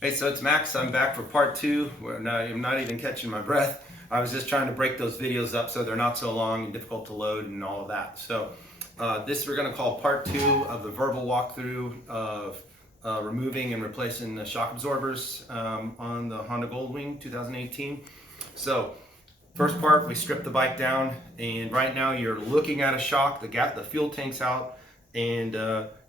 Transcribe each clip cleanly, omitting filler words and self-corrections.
Hey, so it's Max. I'm back for part two. I'm not even catching my breath. I was just trying to break those videos up so they're not so long and difficult to load and all of that. So this we're going to call part two of the verbal walkthrough of removing and replacing the shock absorbers on the Honda Goldwing 2018. So first part, we stripped the bike down, and right now you're looking at a shock. The fuel tank's out, and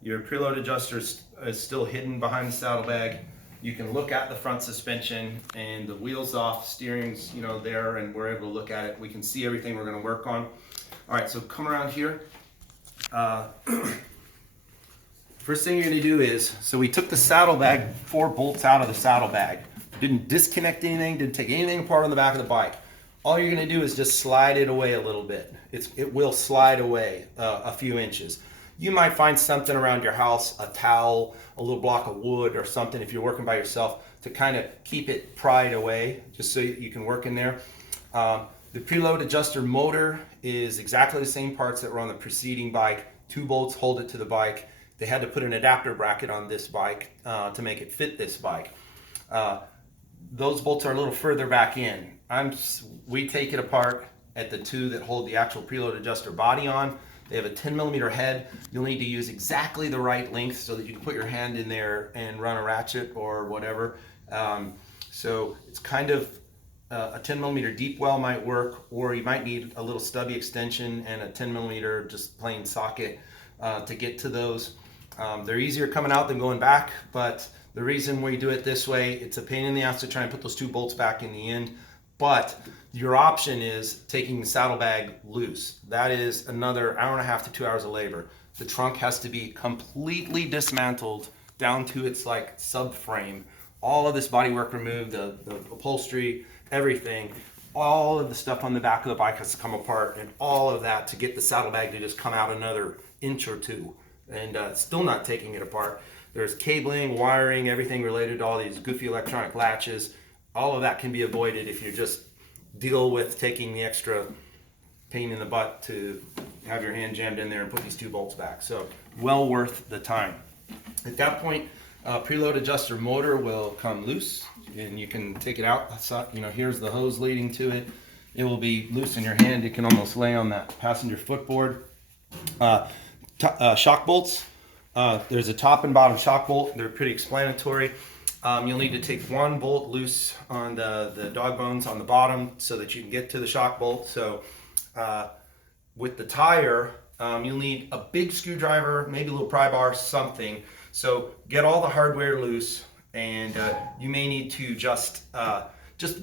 your preload adjuster is still hidden behind the saddlebag. You can look at the front suspension, and the wheels off, steering's there, and we're able to look at it. We can see everything we're going to work on. All right, so come around here. First thing you're going to do is, so we took the saddlebag, 4 bolts out of the saddlebag. Didn't disconnect anything, didn't take anything apart on the back of the bike. All you're going to do is just slide it away a little bit. It will slide away a few inches. You might find something around your house, a towel, a little block of wood or something if you're working by yourself, to kind of keep it pried away, just so you can work in there. The preload adjuster motor is exactly the same parts that were on the preceding bike. 2 bolts hold it to the bike. They had to put an adapter bracket on this bike to make it fit this bike. Those bolts are a little further back in. We take it apart at the 2 that hold the actual preload adjuster body on. They have a 10mm head. You'll need to use exactly the right length so that you can put your hand in there and run a ratchet or whatever. So it's kind of a 10mm deep well might work, or you might need a little stubby extension and a 10mm just plain socket to get to those. They're easier coming out than going back, but the reason we do it this way, it's a pain in the ass to try and put those 2 bolts back in the end. But your option is taking the saddlebag loose. That is another 1.5 to 2 hours of labor. The trunk has to be completely dismantled down to its like subframe. All of this bodywork removed, the upholstery, everything. All of the stuff on the back of the bike has to come apart, and all of that to get the saddlebag to just come out another inch or 2. And still not taking it apart. There's cabling, wiring, everything related to all these goofy electronic latches. All of that can be avoided if you just deal with taking the extra pain in the butt to have your hand jammed in there and put these 2 bolts back. So well worth the time. At that point, preload adjuster motor will come loose, and you can take it out. So, here's the hose leading to it. It will be loose in your hand. It can almost lay on that passenger footboard. Shock bolts. There's a top and bottom shock bolt. They're pretty explanatory. You'll need to take 1 bolt loose on the dog bones on the bottom so that you can get to the shock bolt. So with the tire, you'll need a big screwdriver, maybe a little pry bar, something. So get all the hardware loose, and you may need to just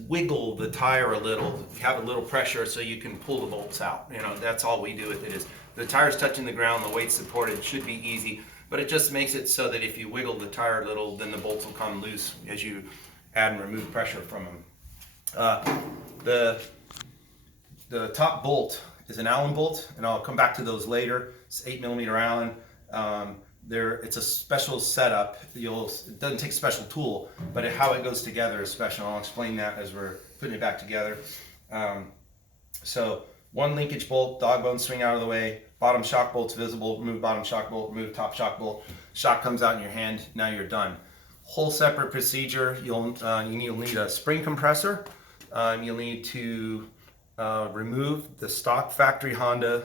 wiggle the tire a little, have a little pressure so you can pull the bolts out. That's all we do with it. Is the tire's touching the ground, the weight's supported, should be easy. But it just makes it so that if you wiggle the tire a little, then the bolts will come loose as you add and remove pressure from them. The top bolt is an Allen bolt, and I'll come back to those later. It's 8mm Allen. It's a special setup. It doesn't take a special tool, but how it goes together is special. I'll explain that as we're putting it back together. So 1 linkage bolt, dog bone swing out of the way, bottom shock bolt's visible, remove bottom shock bolt, remove top shock bolt, shock comes out in your hand, now you're done. Whole separate procedure. You'll need a spring compressor. You'll need to remove the stock factory Honda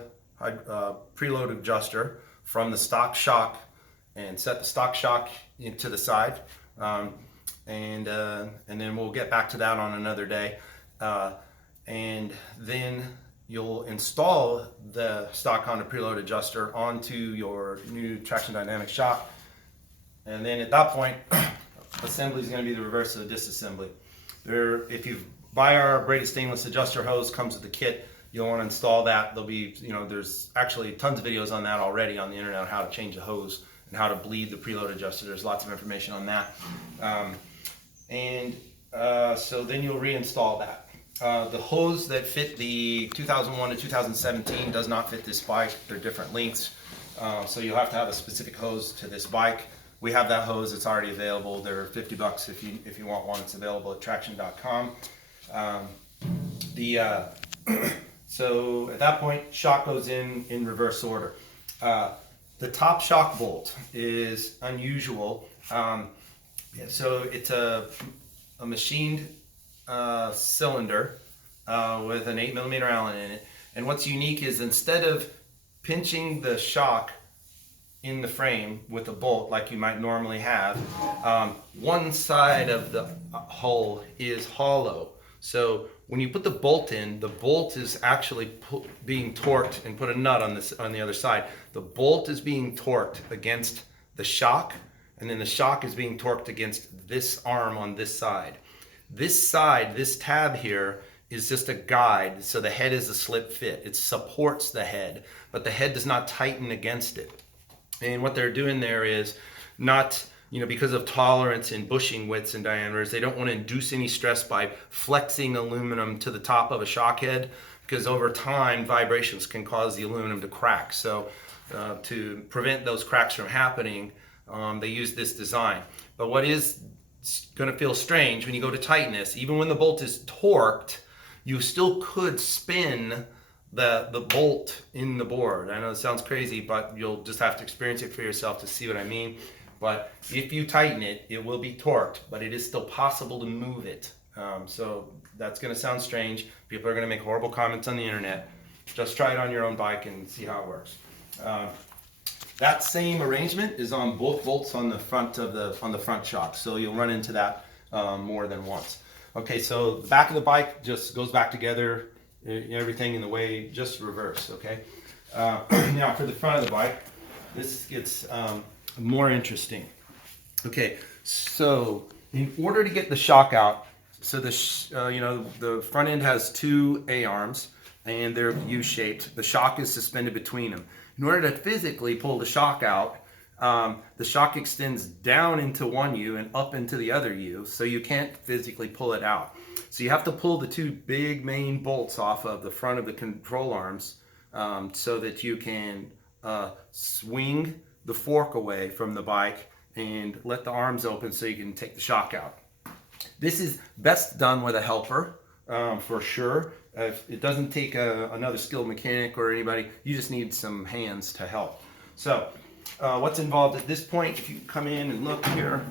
preload adjuster from the stock shock and set the stock shock into the side. And then we'll get back to that on another day. And then you'll install the stock Honda preload adjuster onto your new Traxxion dynamic shock. And then at that point, assembly is going to be the reverse of the disassembly. If you buy our braided stainless adjuster hose, comes with the kit, you'll want to install that. There'll be, there's actually tons of videos on that already on the internet on how to change the hose and how to bleed the preload adjuster. There's lots of information on that. So then you'll reinstall that. The hose that fit the 2001 to 2017 does not fit this bike. They're different lengths. So you'll have to have a specific hose to this bike. We have that hose. It's already available. They're $50 if you want one. It's available at Traxxion.com. So at that point, shock goes in reverse order. The top shock bolt is unusual. Yeah, so it's a machined cylinder with an 8mm Allen in it. And what's unique is instead of pinching the shock in the frame with a bolt like you might normally have, one side of the hull is hollow. So when you put the bolt in, the bolt is actually being torqued, and put a nut on this on the other side. The bolt is being torqued against the shock, and then the shock is being torqued against this arm on this side. This side, this tab here, is just a guide, so the head is a slip fit. It supports the head, but the head does not tighten against it. And what they're doing there is not, because of tolerance in bushing widths and diameters, they don't want to induce any stress by flexing aluminum to the top of a shock head, because over time vibrations can cause the aluminum to crack. So to prevent those cracks from happening, they use this design. But what is going to feel strange when you go to tightness, even when the bolt is torqued, you still could spin the bolt in the board. I know it sounds crazy, but you'll just have to experience it for yourself to see what I mean. But if you tighten it, it will be torqued, but it is still possible to move it. So that's going to sound strange. People are going to make horrible comments on the internet. Just try it on your own bike and see how it works. That same arrangement is on both bolts on the front of the front shock, so you'll run into that more than once. Okay, so the back of the bike just goes back together, everything in the way, just reverse. Okay. Now for the front of the bike, this gets more interesting. Okay, so in order to get the shock out, so the front end has two A-arms and they're U-shaped. The shock is suspended between them. In order to physically pull the shock out, the shock extends down into one U and up into the other U, so you can't physically pull it out. So you have to pull the two big main bolts off of the front of the control arms so that you can swing the fork away from the bike and let the arms open so you can take the shock out. This is best done with a helper for sure. It doesn't take another skilled mechanic or anybody. You just need some hands to help. So what's involved at this point, if you come in and look here,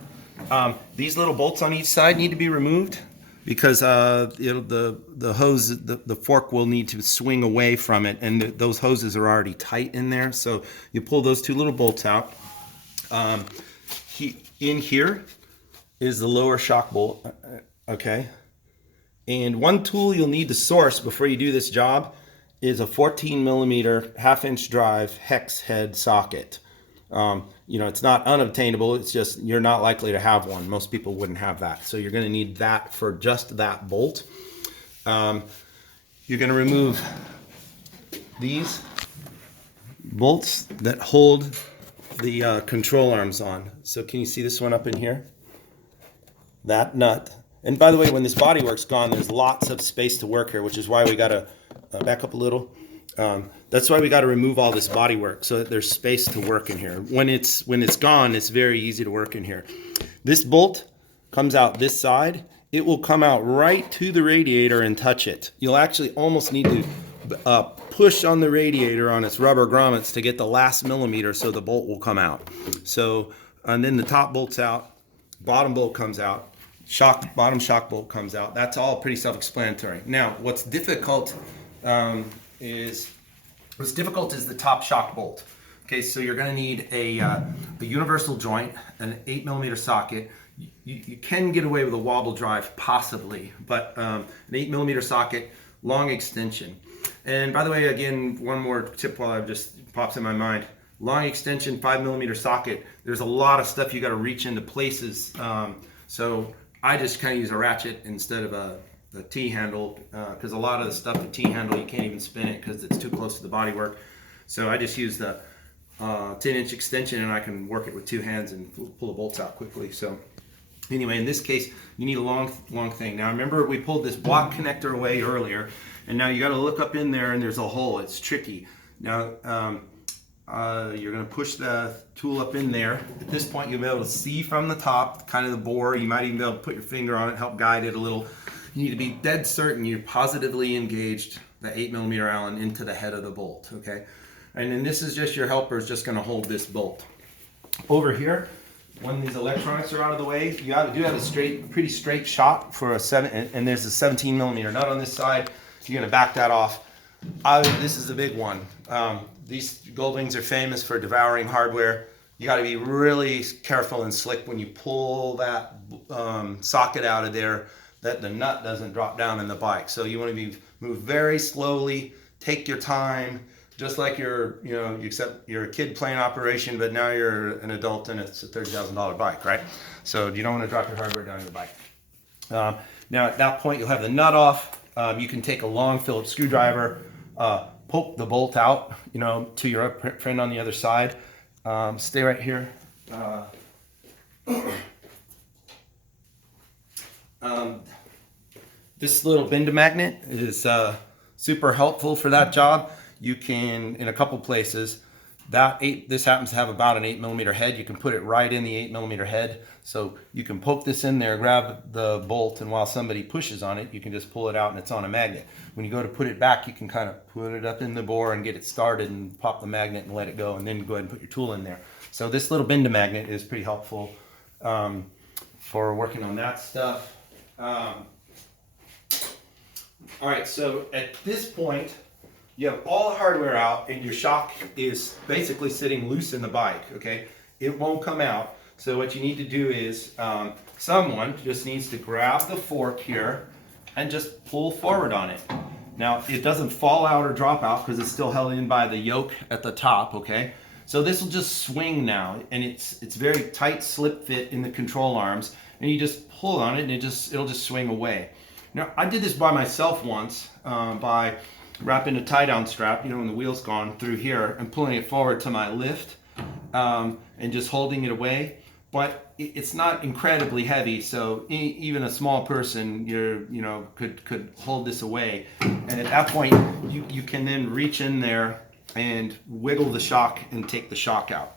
these little bolts on each side need to be removed because the hose, the fork will need to swing away from it, and those hoses are already tight in there. So you pull those two little bolts out. In here is the lower shock bolt, okay? And one tool you'll need to source before you do this job is a 14mm half-inch drive hex head socket. It's not unobtainable, it's just you're not likely to have one. Most people wouldn't have that. So you're going to need that for just that bolt. You're going to remove these bolts that hold the control arms on. So can you see this one up in here? That nut. And by the way, when this bodywork's gone, there's lots of space to work here, which is why we got to back up a little. That's why we got to remove all this bodywork so that there's space to work in here. When it's gone, it's very easy to work in here. This bolt comes out this side. It will come out right to the radiator and touch it. You'll actually almost need to push on the radiator on its rubber grommets to get the last millimeter so the bolt will come out. So, and then the top bolt's out, bottom bolt comes out. Bottom shock bolt comes out. That's all pretty self-explanatory. Now, what's difficult is the top shock bolt. Okay, so you're going to need a universal joint, an 8mm socket. You can get away with a wobble drive possibly, but an 8mm socket, long extension. And by the way, again, one more tip while it just pops in my mind. Long extension, 5mm socket. There's a lot of stuff you got to reach into places. So I just kind of use a ratchet instead of a T-handle because a lot of the stuff, the T-handle, you can't even spin it because it's too close to the bodywork. So I just use the 10-inch extension and I can work it with two hands and pull the bolts out quickly. So anyway, in this case, you need a long thing. Now remember, we pulled this block connector away earlier, and now you got to look up in there and there's a hole. It's tricky. Now you're going to push the tool up in there. At this point, you'll be able to see from the top kind of the bore. You might even be able to put your finger on it, help guide it a little. You need to be dead certain you positively engaged the 8mm Allen into the head of the bolt, okay? And then this is just your helper is just going to hold this bolt. Over here, when these electronics are out of the way, you do have a pretty straight shot for a 7, and there's a 17 millimeter nut on this side. You're gonna back that off. This is the big one. These Goldwings are famous for devouring hardware. You got to be really careful and slick when you pull that socket out of there, that the nut doesn't drop down in the bike. So you want to move very slowly, take your time, just like except you're a kid playing operation, but now you're an adult and it's a $30,000 bike, right? So you don't want to drop your hardware down your bike. Now at that point, you'll have the nut off. You can take a long Phillips screwdriver, poke the bolt out, to your friend on the other side. Stay right here. This little bend magnet is super helpful for that job. You can, in a couple places, this happens to have about an 8 millimeter head. You can put it right in the 8 millimeter head. So you can poke this in there, grab the bolt, and while somebody pushes on it, you can just pull it out and it's on a magnet. When you go to put it back, you can kind of put it up in the bore and get it started and pop the magnet and let it go, and then go ahead and put your tool in there. So this little bend magnet is pretty helpful for working on that stuff. All right, so at this point, you have all the hardware out and your shock is basically sitting loose in the bike, okay? It won't come out. So what you need to do is, someone just needs to grab the fork here and just pull forward on it. Now, it doesn't fall out or drop out because it's still held in by the yoke at the top, okay? So this will just swing now, and it's very tight slip fit in the control arms, and you just pull on it and it'll just swing away. Now, I did this by myself once by wrapping a tie-down strap, when the wheel's gone, through here and pulling it forward to my lift and just holding it away. But it's not incredibly heavy, so even a small person could hold this away. And at that point, you can then reach in there and wiggle the shock and take the shock out.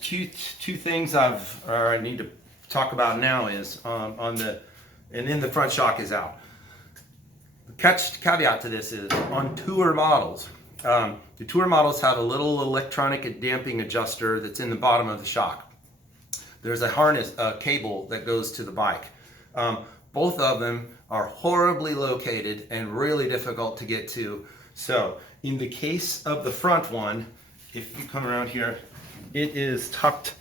Two things I need to talk about now is and then the front shock is out. Caveat to this is on tour models. The tour models have a little electronic damping adjuster that's in the bottom of the shock. There's a harness, cable that goes to the bike. Both of them are horribly located and really difficult to get to. So in the case of the front one, if you come around here, it is tucked.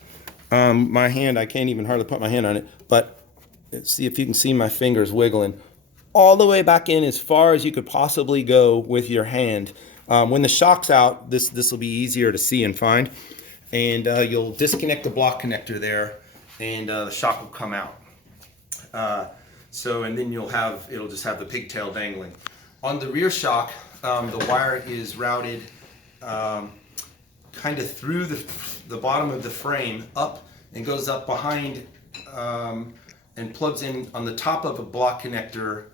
My hand, I can't even hardly put my hand on it, but see if you can see my fingers wiggling all the way back in as far as you could possibly go with your hand. When the shock's out, this will be easier to see and find. And you'll disconnect the block connector there, and the shock will come out. And then it'll just have the pigtail dangling. On the rear shock, the wire is routed kind of through the bottom of the frame up and goes up behind and plugs in on the top of a block connector.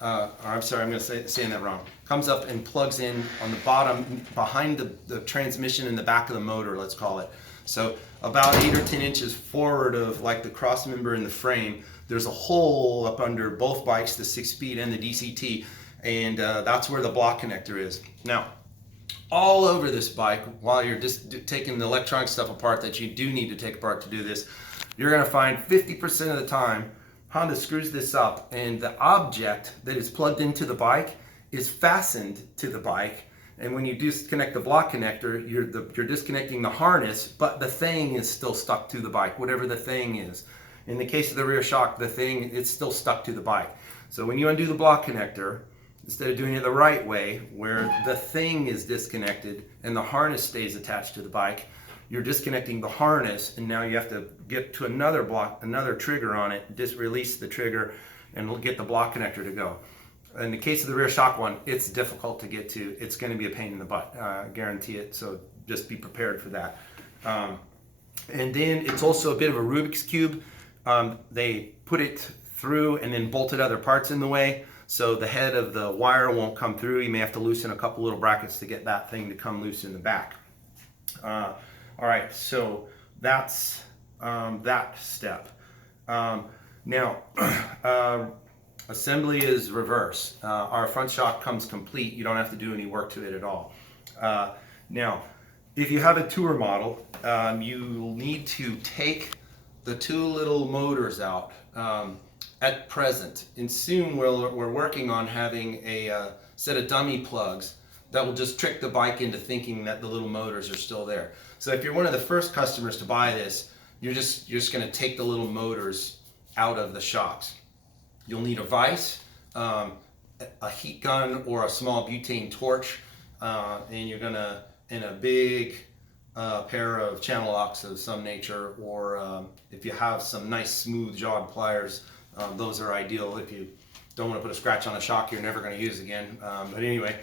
I'm sorry, I'm going to saying that wrong. Comes up and plugs in on the bottom behind the transmission in the back of the motor, let's call it. So about 8 or 10 inches forward of like the cross member in the frame, there's a hole up under both bikes, the 6-speed and the DCT, and that's where the block connector is. Now, all over this bike, while you're just taking the electronic stuff apart that you do need to take apart to do this, you're going to find 50% of the time Honda screws this up and the object that is plugged into the bike is fastened to the bike, and when you disconnect the block connector, you're disconnecting the harness, but the thing is still stuck to the bike, whatever the thing is. In the case of the rear shock, it's still stuck to the bike. So when you undo the block connector, instead of doing it the right way, where the thing is disconnected and the harness stays attached to the bike, you're disconnecting the harness, and now you have to get to another trigger on it, just release the trigger, and get the block connector to go. In the case of the rear shock one, it's difficult to get to. It's going to be a pain in the butt, I guarantee it, so just be prepared for that. And then it's also a bit of a Rubik's Cube. They put it through and then bolted other parts in the way, so the head of the wire won't come through. You may have to loosen a couple little brackets to get that thing to come loose in the back. All right, so that's that step. Now, assembly is reverse. Our front shock comes complete. You don't have to do any work to it at all. Now, if you have a tour model, you need to take the two little motors out at present. And soon we're working on having a set of dummy plugs that will just trick the bike into thinking that the little motors are still there. So if you're one of the first customers to buy this, you're just going to take the little motors out of the shocks. You'll need a vise, a heat gun, or a small butane torch, and you're gonna, in a big pair of channel locks of some nature, or if you have some nice smooth jawed pliers, those are ideal. If you don't want to put a scratch on a shock you're never going to use again. But anyway,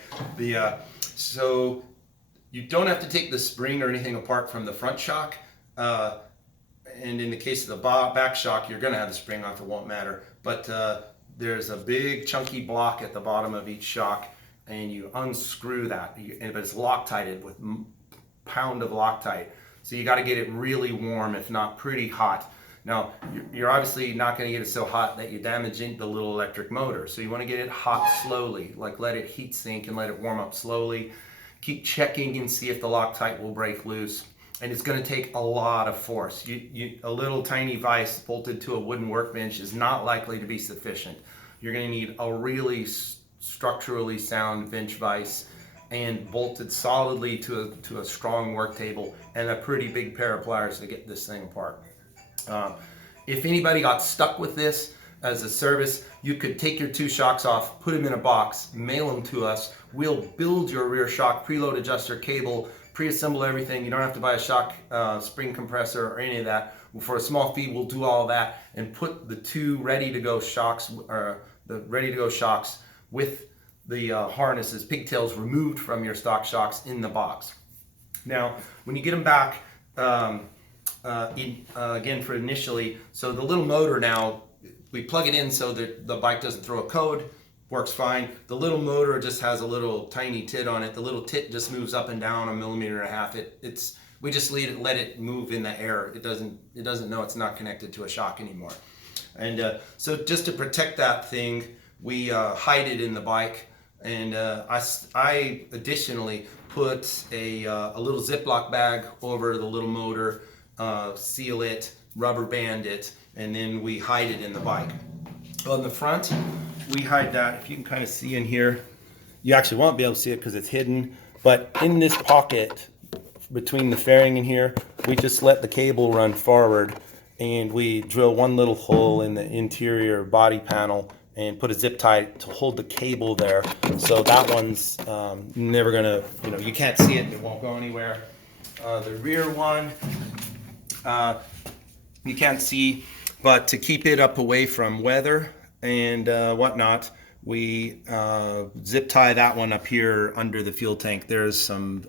so you don't have to take the spring or anything apart from the front shock. And in the case of the back shock, you're going to have the spring off, it won't matter. But there's a big chunky block at the bottom of each shock, and you unscrew that. But it's Loctited with pound of Loctite. So you got to get it really warm, if not pretty hot. Now, you're obviously not going to get it so hot that you damage the little electric motor. So you want to get it hot slowly, like let it heat sink and let it warm up slowly. Keep checking and see if the Loctite will break loose. And it's going to take a lot of force. A little tiny vise bolted to a wooden workbench is not likely to be sufficient. You're going to need a really structurally sound bench vise and bolted solidly to a strong work table and a pretty big pair of pliers to get this thing apart. If anybody got stuck with this as a service, you could take your two shocks off, put them in a box, mail them to us. We'll build your rear shock preload adjuster cable, pre-assemble everything. You don't have to buy a shock spring compressor or any of that. For a small fee, we'll do all that and put the two ready-to-go shocks, with the harnesses, pigtails removed from your stock shocks in the box. Now, when you get them back, again for initially, so the little motor now, we plug it in so that the bike doesn't throw a code, works fine. The little motor just has a little tiny tit on it. The little tit just moves up and down 1.5 millimeters. We just let it move in the air. It doesn't know it's not connected to a shock anymore. And so just to protect that thing, we hide it in the bike. And I additionally put a little Ziploc bag over the little motor, seal it, rubber band it, and then we hide it in the bike. On the front, we hide that. If you can kind of see in here, you actually won't be able to see it because it's hidden, but in this pocket between the fairing and here, we just let the cable run forward, and we drill one little hole in the interior body panel and put a zip tie to hold the cable there. So that one's never gonna, you can't see it, it won't go anywhere. The rear one, you can't see, but to keep it up away from weather and whatnot, we zip tie that one up here under the fuel tank. There's some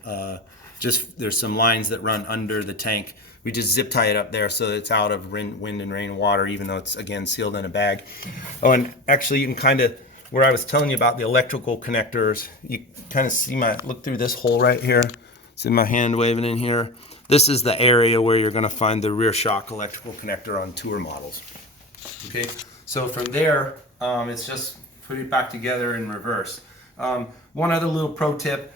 there's some lines that run under the tank. We just zip tie it up there so that it's out of wind and rain and water, even though it's again sealed in a bag. Oh, and actually you can kind of, where I was telling you about the electrical connectors, you kind of see look through this hole right here. See my hand waving in here. This is the area where you're going to find the rear shock electrical connector on tour models. Okay, so from there, it's just put it back together in reverse. One other little pro tip,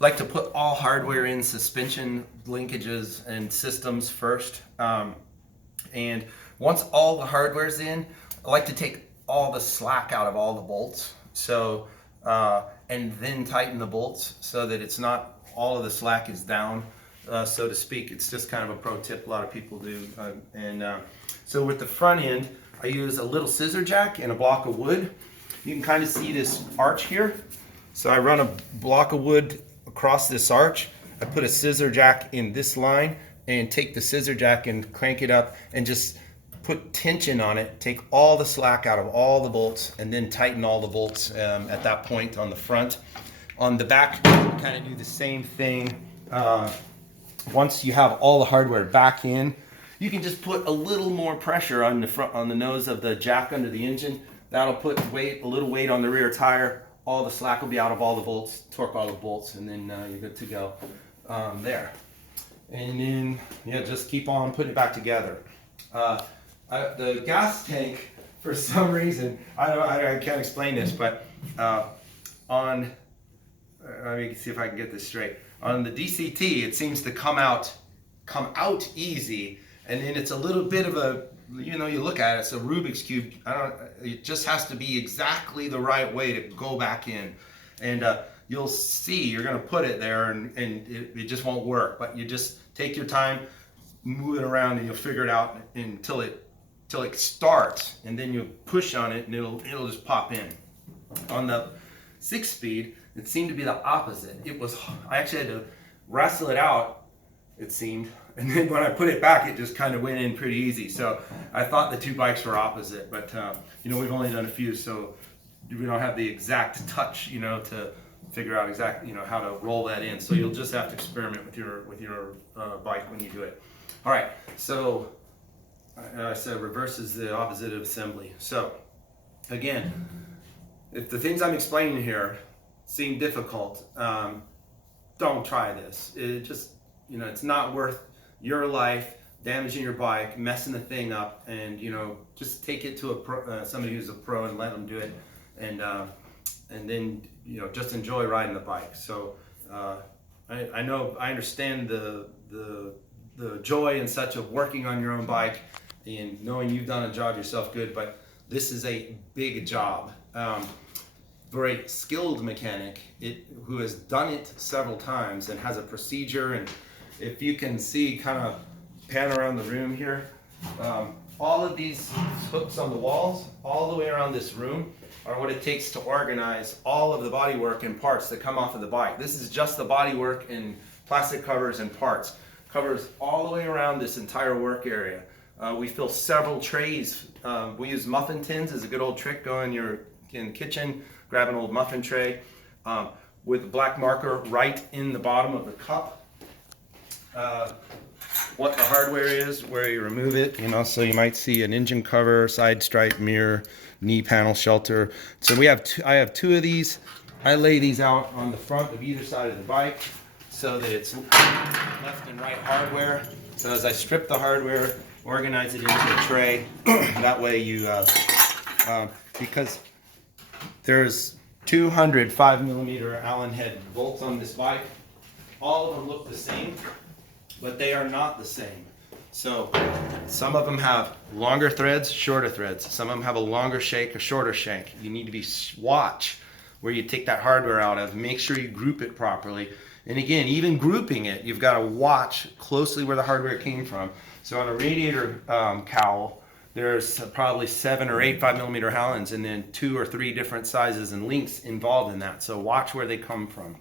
like to put all hardware in suspension linkages and systems first. And once all the hardware's in, I like to take all the slack out of all the bolts. So, and then tighten the bolts so that it's not all of the slack is down, so to speak. It's just kind of a pro tip a lot of people do. So with the front end, I use a little scissor jack and a block of wood. You can kind of see this arch here. So I run a block of wood across this arch. I put a scissor jack in this line and take the scissor jack and crank it up and just put tension on it, take all the slack out of all the bolts, and then tighten all the bolts at that point on the front. On the back, you kind of do the same thing. Once you have all the hardware back in, you can just put a little more pressure on the front, on the nose of the jack under the engine. That'll put a little weight on the rear tire. All the slack will be out of all the bolts, torque all the bolts, and then you're good to go there. And then, just keep on putting it back together. The gas tank, for some reason, I can't explain this, but let me see if I can get this straight. On the DCT, it seems to come out easy, and then it's a little bit of a, you know, you look at it, it's a Rubik's Cube. It just has to be exactly the right way to go back in. And you'll see, you're gonna put it there and it just won't work, but you just take your time, move it around, and you'll figure it out until it starts, and then you push on it and it'll just pop in. On the 6-speed, it seemed to be the opposite. I actually had to wrestle it out, it seemed, and then when I put it back, it just kind of went in pretty easy. So I thought the two bikes were opposite, but you know, we've only done a few, so we don't have the exact touch, you know, to figure out exactly, you know, how to roll that in. So you'll just have to experiment with your bike when you do it. All right, so I said reverse is the opposite of assembly. So again, if the things I'm explaining here seem difficult, don't try this. It just, you know, it's not worth your life, damaging your bike, messing the thing up, and, you know, just take it to a pro, somebody who's a pro, and let them do it, and then, you know, just enjoy riding the bike. So I understand the joy and such of working on your own bike and knowing you've done a job yourself good, but this is a big job. For a skilled mechanic who has done it several times and has a procedure, and if you can see, kind of pan around the room here, all of these hooks on the walls all the way around this room are what it takes to organize all of the bodywork and parts that come off of the bike. This is just the bodywork and plastic covers and parts. Covers all the way around this entire work area. We fill several trays. We use muffin tins as a good old trick. Go in the kitchen, grab an old muffin tray with a black marker right in the bottom of the cup. What the hardware is, where you remove it, you know, so you might see an engine cover, side stripe, mirror, knee panel shelter. So I have two of these. I lay these out on the front of either side of the bike so that it's left and right hardware. So as I strip the hardware, organize it into a tray, that way you, because there's 200 5mm Allen head bolts on this bike. All of them look the same, but they are not the same. So some of them have longer threads, shorter threads. Some of them have a longer shank, a shorter shank. You need to be watch where you take that hardware out of. Make sure you group it properly. And again, even grouping it, you've got to watch closely where the hardware came from. So on a radiator cowl, there's probably 7 or 8 5mm Allens, and then 2 or 3 different sizes and lengths involved in that. So watch where they come from.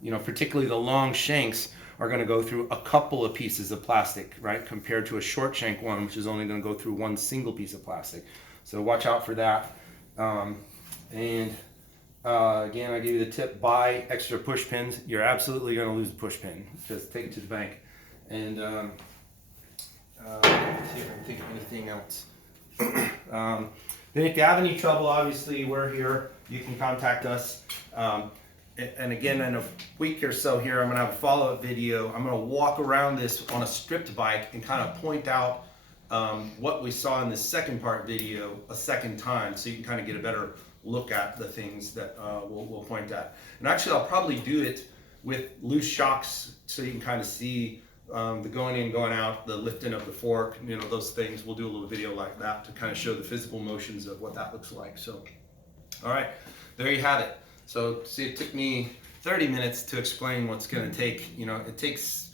You know, particularly the long shanks are going to go through a couple of pieces of plastic, right? Compared to a short shank one, which is only going to go through one single piece of plastic. So watch out for that. Again, I give you the tip: buy extra push pins. You're absolutely going to lose a push pin. Just take it to the bank. And let's see if I can think of anything else. Then if you have any trouble, obviously we're here. You can contact us. And again, in a week or so here, I'm going to have a follow-up video. I'm going to walk around this on a stripped bike and kind of point out what we saw in this second part video a second time, so you can kind of get a better look at the things that we'll point at. And actually, I'll probably do it with loose shocks, so you can kind of see the going in, going out, the lifting of the fork, you know, those things. We'll do a little video like that to kind of show the physical motions of what that looks like. So, all right, there you have it. So see, it took me 30 minutes to explain what's going to take. You know, it takes,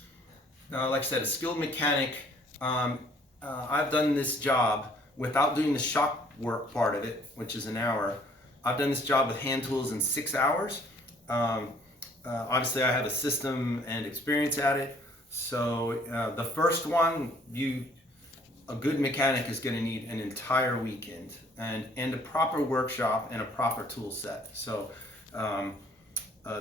like I said, a skilled mechanic. I've done this job without doing the shock work part of it, which is an hour. I've done this job with hand tools in 6 hours. Obviously, I have a system and experience at it. So the first one, a good mechanic is going to need an entire weekend and a proper workshop and a proper tool set. So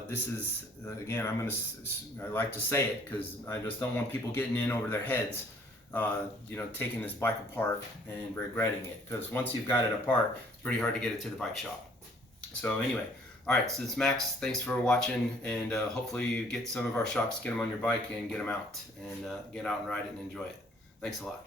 this is, again, I like to say it because I just don't want people getting in over their heads, you know, taking this bike apart and regretting it, because once you've got it apart, it's pretty hard to get it to the bike shop. So anyway, all right, so it's Max. Thanks for watching, and hopefully you get some of our shocks, get them on your bike and get them out, and get out and ride it and enjoy it. Thanks a lot.